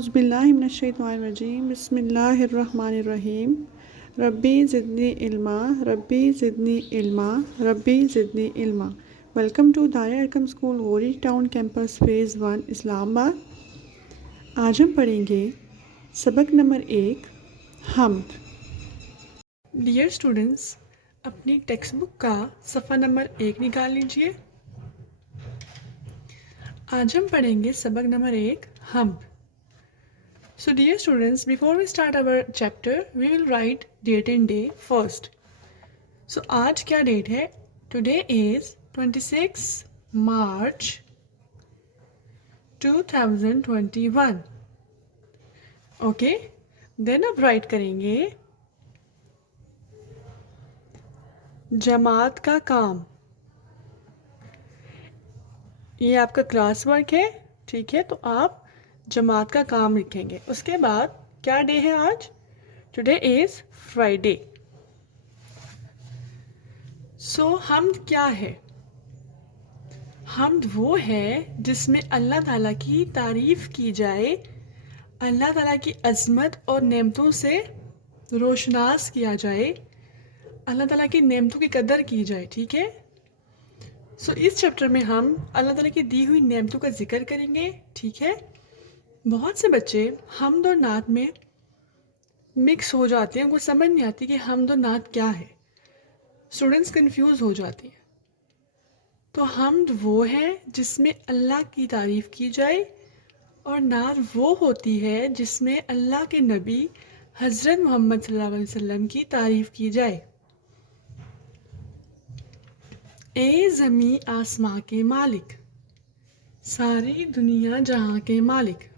اعوذ باللہ من الشیطان الرجیم بسم اللہ الرحمن الرحیم ربی زدنی علما ربی زدنی علما ربی زدنی علما welcome to Daira Arqam school Ghauri town campus phase 1 Islamabad. آج ہم پڑھیں گے سبق نمبر 1 حمد۔ ڈیئر اسٹوڈنٹس، اپنی ٹیکسٹ بک کا صفحہ نمبر 1 نکال لیجئے۔ آج ہم پڑھیں گے سبق نمبر 1 حمد۔ So dear students, before we start our chapter, we will write date and day first. So آج کیا ڈیٹ ہے؟ Today is 26 March 2021. Okay, then اب write کریں گے جماعت کا کام۔ یہ آپ کا کلاس ورک ہے، ٹھیک ہے؟ تو آپ جماعت کا کام لکھیں گے۔ اس کے بعد کیا ڈے ہے آج؟ Today is Friday. سو حمد کیا ہے؟ حمد وہ ہے جس میں اللہ تعالیٰ کی تعریف کی جائے، اللہ تعالیٰ کی عظمت اور نعمتوں سے روشناس کیا جائے، اللہ تعالیٰ کی نعمتوں کی قدر کی جائے، ٹھیک ہے؟ سو اس چیپٹر میں ہم اللہ تعالیٰ کی دی ہوئی نعمتوں کا ذکر کریں گے، ٹھیک ہے؟ بہت سے بچے حمد اور نعت میں مکس ہو جاتے ہیں، ان کو سمجھ نہیں آتی کہ حمد و نعت کیا ہے، اسٹوڈنٹس کنفیوز ہو جاتے ہیں۔ تو حمد وہ ہے جس میں اللہ کی تعریف کی جائے، اور نعت وہ ہوتی ہے جس میں اللہ کے نبی حضرت محمد صلی اللہ علیہ وسلم کی تعریف کی جائے۔ اے زمین آسماں کے مالک، ساری دنیا جہاں کے مالک۔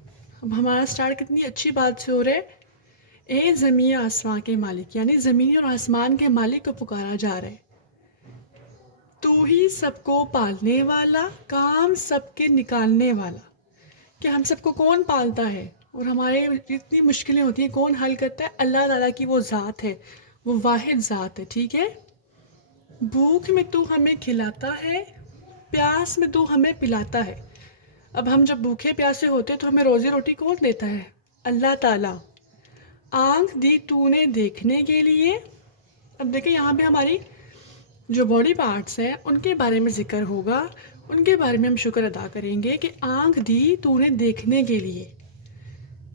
اب ہمارا سٹارٹ کتنی اچھی بات سے ہو رہا ہے، اے زمین آسمان کے مالک، یعنی زمین اور آسمان کے مالک کو پکارا جا رہا ہے۔ تو ہی سب کو پالنے والا، کام سب کے نکالنے والا۔ کہ ہم سب کو کون پالتا ہے اور ہمارے جتنی مشکلیں ہوتی ہیں کون حل کرتا ہے؟ اللہ تعالیٰ کی وہ ذات ہے، وہ واحد ذات ہے، ٹھیک ہے؟ بھوک میں تو ہمیں کھلاتا ہے، پیاس میں تو ہمیں پلاتا ہے۔ اب ہم جب بھوکے پیاسے ہوتے تو ہمیں روزی روٹی کون دیتا ہے؟ اللہ تعالیٰ۔ آنکھ دی تو نے دیکھنے کے لیے۔ اب دیکھیں یہاں پہ ہماری جو باڈی پارٹس ہیں ان کے بارے میں ذکر ہوگا، ان کے بارے میں ہم شکر ادا کریں گے کہ آنکھ دی تو نے دیکھنے کے لیے۔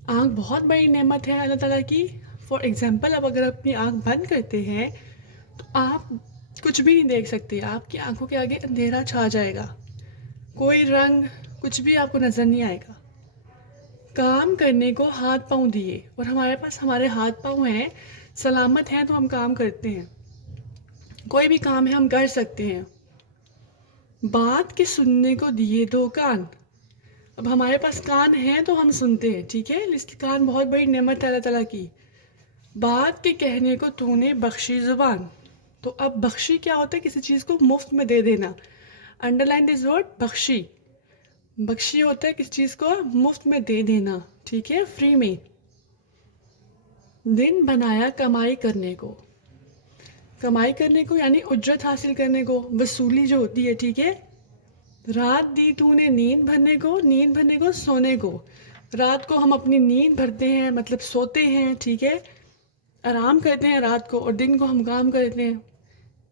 آنکھ بہت بڑی نعمت ہے اللہ تعالیٰ کی۔ فار ایگزامپل، اب اگر اپنی آنکھ بند کرتے ہیں تو آپ کچھ بھی نہیں دیکھ سکتے، آپ کی آنکھوں کے آگے اندھیرا چھا جائے گا، کوئی رنگ کچھ بھی آپ کو نظر نہیں آئے گا۔ کام کرنے کو ہاتھ پاؤں دیے، اور ہمارے پاس ہمارے ہاتھ پاؤں ہیں، سلامت ہیں تو ہم کام کرتے ہیں، کوئی بھی کام ہے ہم کر سکتے ہیں۔ بات کے سننے کو دیے دو کان۔ اب ہمارے پاس کان ہیں تو ہم سنتے ہیں، ٹھیک ہے؟ اس کی کان بہت بڑی نعمت ہے اللہ تعالیٰ کی۔ بات کے کہنے کو تو نے بخشی زبان۔ تو اب بخشی کیا ہوتا ہے؟ کسی چیز کو مفت میں دے دینا۔ انڈر لائن دس ورڈ، بخشی۔ بخشی ہوتا ہے کسی چیز کو مفت میں دے دینا، ٹھیک ہے؟ فری میں۔ دن بنایا کمائی کرنے کو۔ کمائی کرنے کو یعنی اجرت حاصل کرنے کو، وصولی جو ہوتی ہے، ٹھیک ہے؟ رات دی تو نے نیند بھرنے کو، نیند بھرنے کو سونے کو۔ رات کو ہم اپنی نیند بھرتے ہیں، مطلب سوتے ہیں، ٹھیک ہے؟ آرام کرتے ہیں رات کو، اور دن کو ہم کام کرتے ہیں۔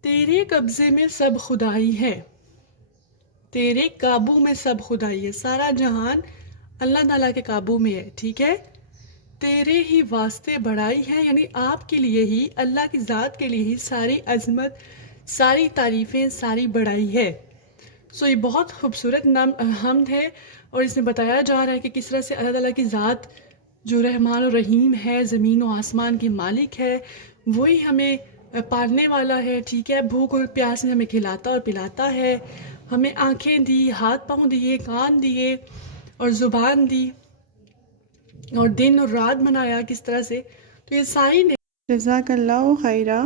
تیرے قبضے میں سب خدائی ہے، تیرے قابو میں سب خدائی ہے، سارا جہان اللہ تعالیٰ کے قابو میں ہے، ٹھیک ہے؟ تیرے ہی واسطے بڑائی ہے، یعنی آپ کے لیے ہی، اللہ کی ذات کے لیے ہی ساری عظمت، ساری تعریفیں، ساری بڑائی ہے۔ سو یہ بہت خوبصورت حمد ہے، اور اس میں بتایا جا رہا ہے کہ کس طرح سے اللہ تعالیٰ کی ذات جو رحمان و رحیم ہے، زمین و آسمان کی مالک ہے، وہی ہمیں پالنے والا ہے، ٹھیک ہے؟ بھوک اور پیاس میں ہمیں کھلاتا اور پلاتا ہے، ہمیں آنکھیں دی، ہاتھ پاؤں دیے، کان دیے اور زبان دی، اور دن اور رات بنایا کس طرح سے۔ تو یہ ساری جزاک اللہ خیرہ۔